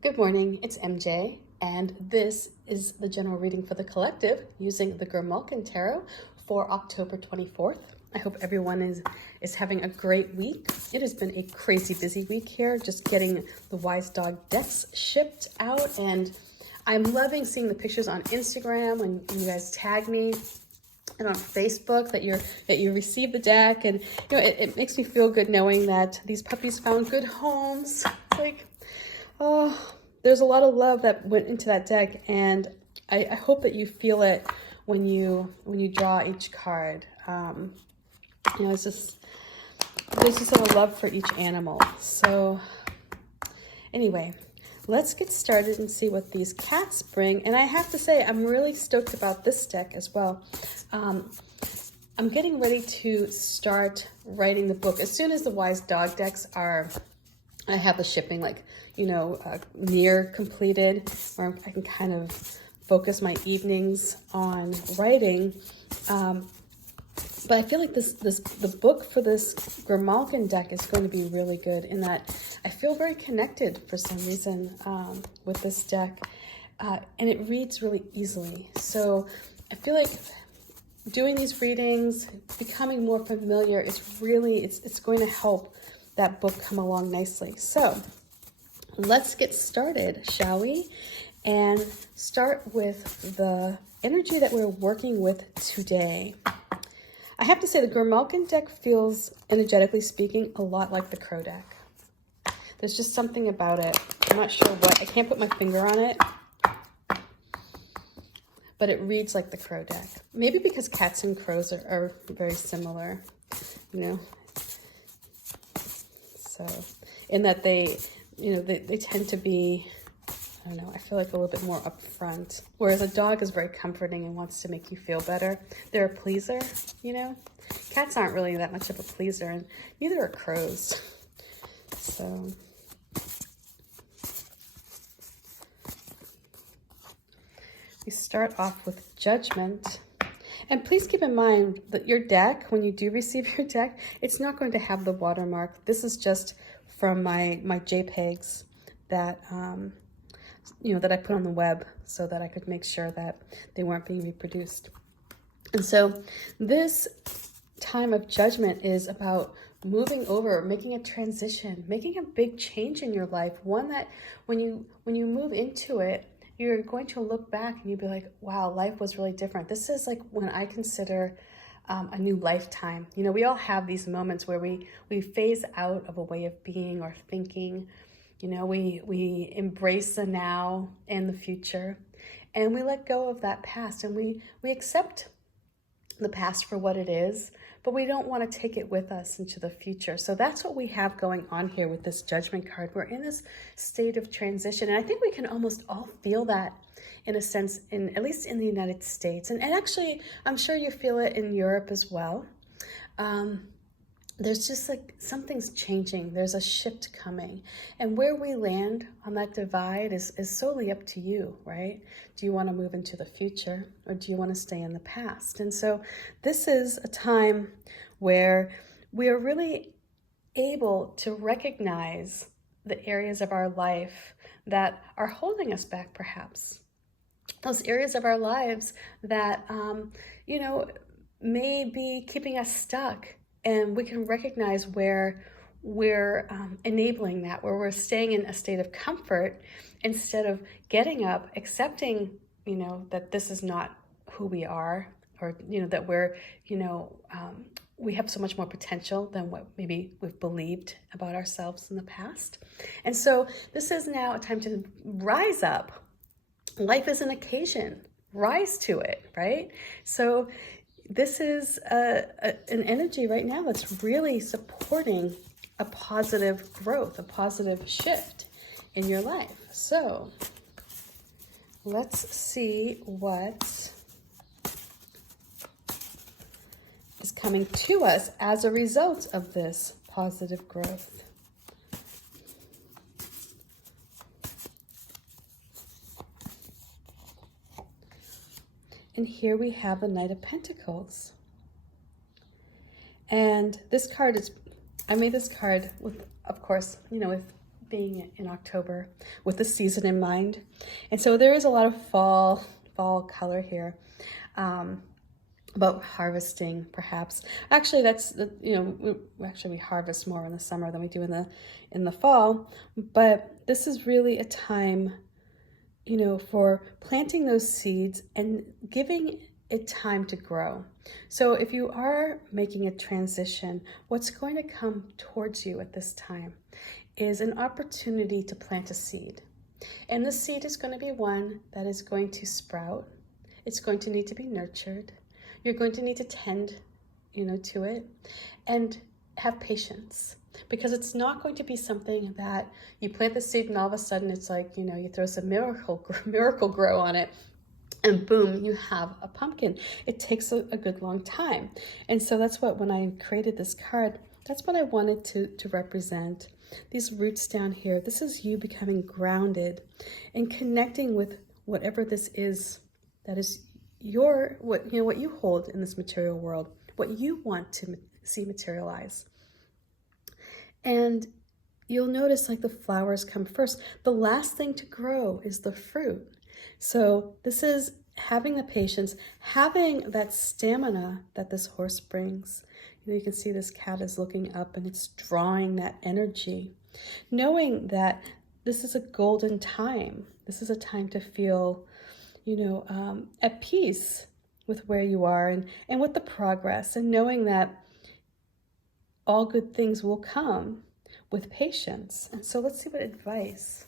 Good morning, it's MJ, and this is the general reading for the collective using the Grimalkin Tarot for October 24th. I hope everyone is having a great week. It has been a crazy busy week here, just getting the Wise Dog decks shipped out, and I'm loving seeing the pictures on Instagram when you guys tag me and on Facebook that you received the deck, and it makes me feel good knowing that these puppies found good homes. It's like, oh, there's a lot of love that went into that deck, and I hope that you feel it when you draw each card. It's just, there's just a love for each animal. So anyway, let's get started and see what these cats bring. And I have to say, I'm really stoked about this deck as well. I'm getting ready to start writing the book. As soon as the Wise Dog decks I have the shipping near completed, where I can kind of focus my evenings on writing. But I feel like the book for this Grimalkin deck is going to be really good in that I feel very connected for some reason with this deck, and it reads really easily. So I feel like doing these readings, becoming more familiar, it's going to help that book come along nicely. So let's get started, shall we? And start with the energy that we're working with today. I have to say the Grimalkin deck feels, energetically speaking, a lot like the Crow deck. There's just something about it. I'm not sure what. I can't put my finger on it, but it reads like the Crow deck. Maybe because cats and crows are very similar, So, in that they tend to be, I don't know, I feel like a little bit more upfront. Whereas a dog is very comforting and wants to make you feel better. They're a pleaser, Cats aren't really that much of a pleaser, and neither are crows. So, we start off with Judgment. And please keep in mind that your deck, when you do receive your deck, it's not going to have the watermark. This is just from my JPEGs that, that I put on the web so that I could make sure that they weren't being reproduced. And so this time of Judgment is about moving over, making a transition, making a big change in your life. One that when you move into it, you're going to look back and you'll be like, wow, life was really different. This is like when I consider a new lifetime. We all have these moments where we phase out of a way of being or thinking. We embrace the now and the future, and we let go of that past, and we accept the past for what it is, but we don't want to take it with us into the future. So that's what we have going on here with this Judgment card. We're in this state of transition, and I think we can almost all feel that in a sense, at least in the United States. And actually, I'm sure you feel it in Europe as well. There's just like something's changing. There's a shift coming. And where we land on that divide is solely up to you, right? Do you want to move into the future, or do you want to stay in the past? And so this is a time where we are really able to recognize the areas of our life that are holding us back, perhaps. Those areas of our lives that, may be keeping us stuck. And we can recognize where we're enabling that, where we're staying in a state of comfort instead of getting up, accepting, that this is not who we are, or, that we're, we have so much more potential than what maybe we've believed about ourselves in the past. And so this is now a time to rise up. Life is an occasion. Rise to it, right? So this is an energy right now that's really supporting a positive growth, a positive shift in your life. So let's see what is coming to us as a result of this positive growth. And here we have the Knight of Pentacles. And this card I made this card with, of course, with being in October with the season in mind. And so there is a lot of fall color here. About harvesting, perhaps. Actually, that's the, you know, we harvest more in the summer than we do in the fall. But this is really a time, you know, for planting those seeds and giving it time to grow. So if you are making a transition, what's going to come towards you at this time is an opportunity to plant a seed. And the seed is going to be one that is going to sprout. It's going to need to be nurtured. You're going to need to tend, you know, to it and have patience, because it's not going to be something that you plant the seed and all of a sudden it's like, you know, you throw some miracle grow on it and boom, you have a pumpkin. It takes a good long time. And so that's what, when I created this card, that's what I wanted to represent. These roots down here, this is you becoming grounded and connecting with whatever this is that is what you hold in this material world, what you want to see materialize. And you'll notice like the flowers come first. The last thing to grow is the fruit. So this is having the patience, having that stamina that this horse brings. You know, you can see this cat is looking up and it's drawing that energy, knowing that this is a golden time. This is a time to feel, you know, at peace with where you are and with the progress, and knowing that all good things will come with patience. And so let's see what advice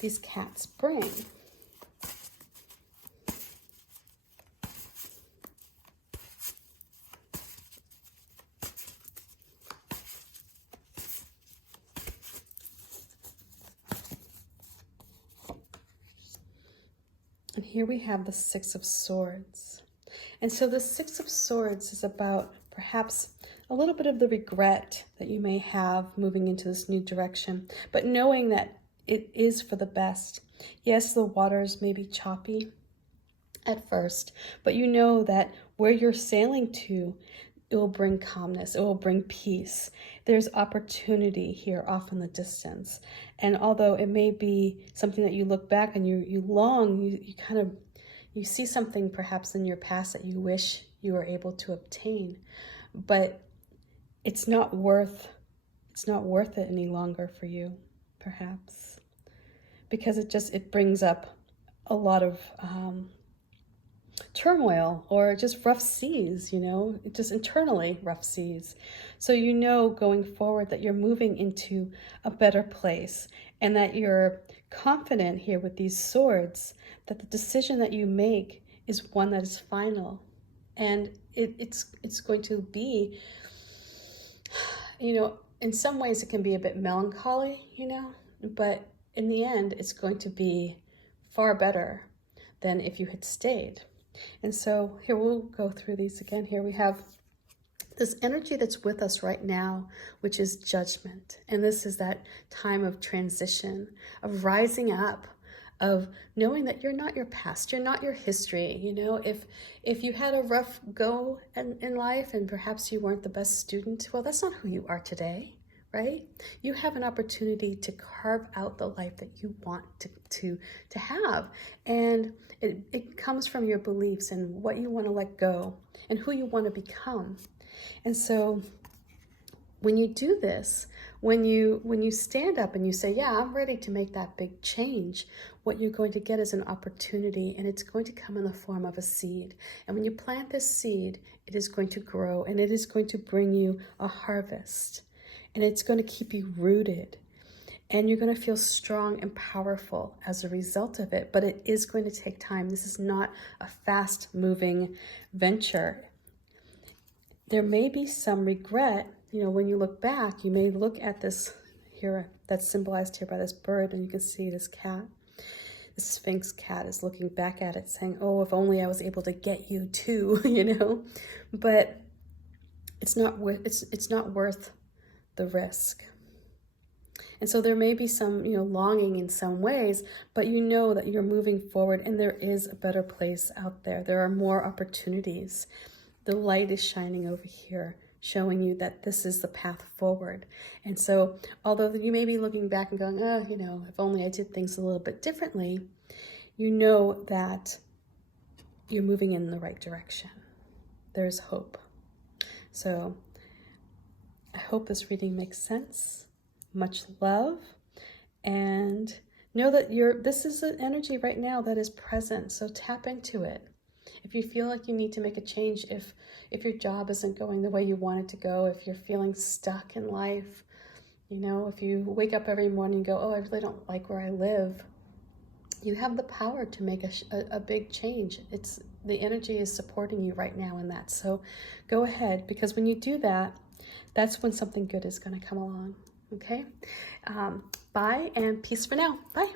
these cats bring. And here we have the Six of Swords. And so the Six of Swords is about perhaps a little bit of the regret that you may have moving into this new direction, but knowing that it is for the best. Yes, the waters may be choppy at first, but you know that where you're sailing to, it will bring calmness, it will bring peace. There's opportunity here off in the distance. And although it may be something that you look back and you long, you see something perhaps in your past that you wish you were able to obtain, but it's not worth it any longer for you, perhaps, because it brings up a lot of turmoil or just rough seas, you know, just internally rough seas. So you know going forward that you're moving into a better place, and that you're confident here with these swords that the decision that you make is one that is final. And it's going to be, you know, in some ways it can be a bit melancholy, you know, but in the end it's going to be far better than if you had stayed. And so here we'll go through these again. Here we have this energy that's with us right now, which is judgment. And this is that time of transition, of rising up, of knowing that you're not your past, you're not your history. You know, if you had a rough go in life and perhaps you weren't the best student, well, that's not who you are today, right? You have an opportunity to carve out the life that you want to have. And it comes from your beliefs and what you want to let go and who you want to become. And so when you do this, when you stand up and you say, yeah, I'm ready to make that big change, what you're going to get is an opportunity, and it's going to come in the form of a seed. And when you plant this seed, it is going to grow, and it is going to bring you a harvest, and it's going to keep you rooted, and you're going to feel strong and powerful as a result of it. But it is going to take time. This is not a fast-moving venture. There may be some regret. You know, when you look back, you may look at this here that's symbolized here by this bird, and you can see this cat. The Sphinx cat is looking back at it saying, oh, if only I was able to get you too, you know. But it's not worth the risk. And so there may be some, you know, longing in some ways, but you know that you're moving forward and there is a better place out there. There are more opportunities. The light is shining over here showing you that this is the path forward. And so, although you may be looking back and going, oh, you know, if only I did things a little bit differently, you know that you're moving in the right direction. There's hope. So I hope this reading makes sense. Much love, and know that this is an energy right now that is present. So tap into it. If you feel like you need to make a change, if your job isn't going the way you want it to go, if you're feeling stuck in life, you know, if you wake up every morning and go, oh, I really don't like where I live, you have the power to make a big change. The energy is supporting you right now in that. So go ahead, because when you do that, that's when something good is going to come along. Okay? Bye, and peace for now. Bye.